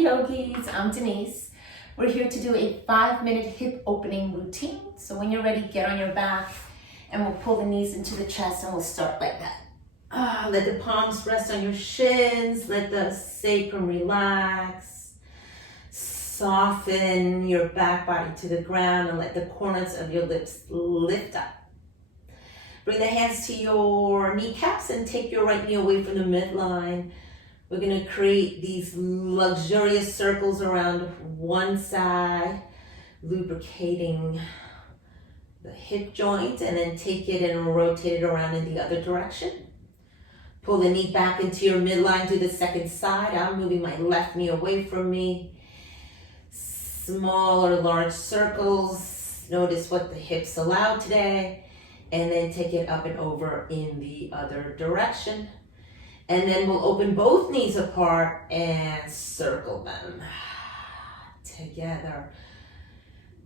Hip Yogis, I'm Denise. We're here to do a 5-minute hip opening routine. So when you're ready, get on your back and we'll pull the knees into the chest and we'll start like that. Let the palms rest on your shins. Let the sacrum relax. Soften your back body to the ground and let the corners of your lips lift up. Bring the hands to your kneecaps and take your right knee away from the midline. We're going to create these luxurious circles around one side, lubricating the hip joint, and then take it and rotate it around in the other direction. Pull the knee back into your midline to the second side. I'm moving my left knee away from me. Small or large circles. Notice what the hips allow today. And then take it up and over in the other direction. And then we'll open both knees apart and circle them together.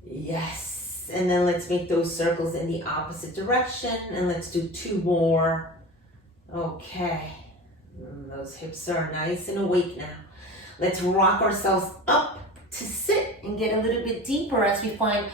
Yes. And then let's make those circles in the opposite direction. And let's do 2 more. Okay. Those hips are nice and awake now. Let's rock ourselves up to sit and get a little bit deeper as we find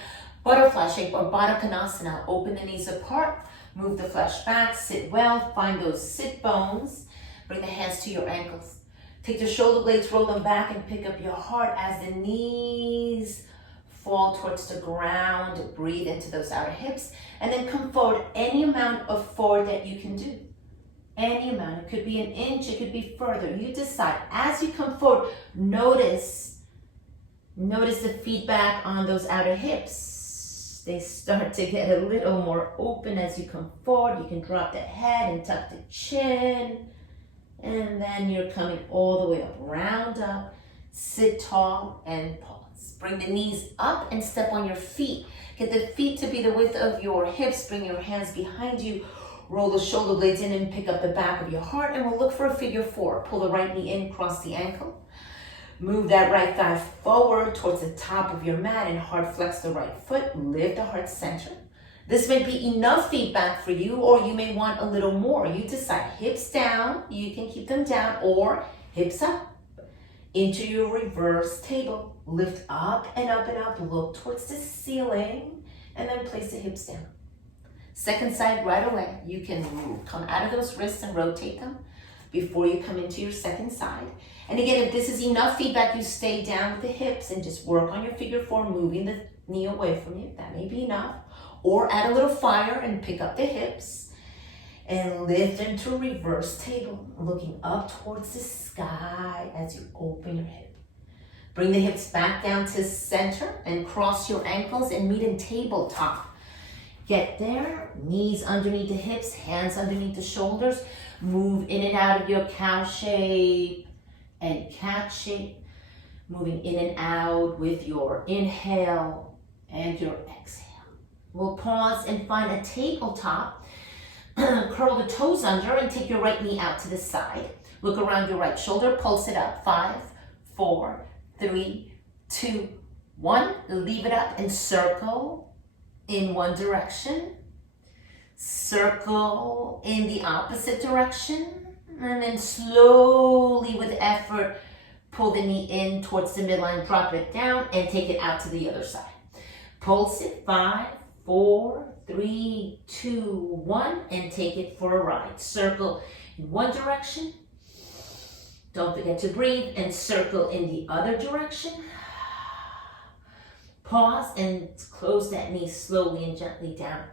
butterfly shape or Baddha Konasana. Open the knees apart. Move the flesh back. Sit well. Find those sit bones. Bring the hands to your ankles. Take the shoulder blades, roll them back, and pick up your heart as the knees fall towards the ground. Breathe into those outer hips. And then come forward any amount of forward that you can do. Any amount. It could be an inch. It could be further. You decide. As you come forward, notice the feedback on those outer hips. They start to get a little more open as you come forward. You can drop the head and tuck the chin. And then you're coming all the way up, round up, sit tall and pause. Bring the knees up and step on your feet. Get the feet to be the width of your hips. Bring your hands behind you. Roll the shoulder blades in and pick up the back of your heart. And we'll look for a figure 4. Pull the right knee in, cross the ankle. Move that right thigh forward towards the top of your mat and hard flex the right foot. Lift the heart center. This may be enough feedback for you, or you may want a little more. You decide. Hips down, you can keep them down, or hips up. Into your reverse table. Lift up and up and up. Look towards the ceiling, and then place the hips down. Second side right away. You can come out of those wrists and rotate them before you come into your second side. And again, if this is enough feedback, you stay down with the hips and just work on your figure 4, moving the knee away from you. That may be enough. Or add a little fire and pick up the hips and lift into reverse table, looking up towards the sky as you open your hip. Bring the hips back down to center and cross your ankles and meet in tabletop. Get there, knees underneath the hips, hands underneath the shoulders. Move in and out of your cow shape and cat shape. Moving in and out with your inhale and your exhale. We'll pause and find a tabletop. Curl the toes under and take your right knee out to the side. Look around your right shoulder, pulse it up. 5, 4, 3, 2, 1. Leave it up and circle in one direction. Circle in the opposite direction. And then slowly with effort, pull the knee in towards the midline, drop it down, and take it out to the other side. Pulse it. 5, 4, 3, 2, 1, and take it for a ride. Circle in one direction. Don't forget to breathe and circle in the other direction. Pause and close that knee slowly and gently down.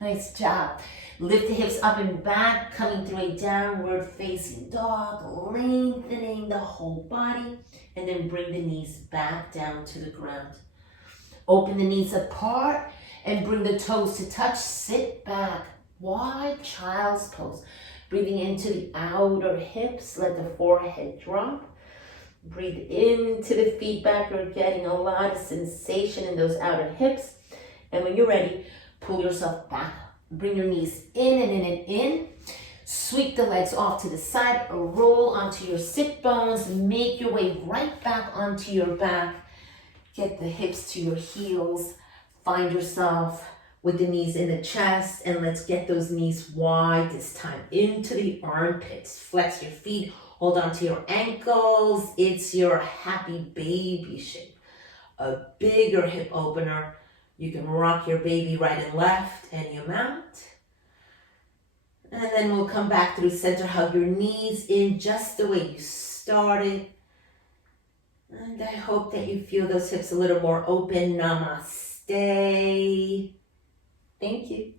Nice job. Lift the hips up and back, coming through a downward facing dog, lengthening the whole body, and then bring the knees back down to the ground. Open the knees apart and bring the toes to touch. Sit back, wide child's pose. Breathing into the outer hips, let the forehead drop. Breathe into the feedback. You're getting a lot of sensation in those outer hips. And when you're ready, pull yourself back. Bring your knees in and in and in. Sweep the legs off to the side. Roll onto your sit bones. Make your way right back onto your back. Get the hips to your heels. Find yourself with the knees in the chest, and let's get those knees wide this time into the armpits. Flex your feet, Hold on to your ankles. It's your happy baby shape. A bigger hip opener. You can rock your baby right and left and you mount. And then we'll come back through center. Hug your knees in just the way you started. And I hope that you feel those hips a little more open. Namaste. Thank you.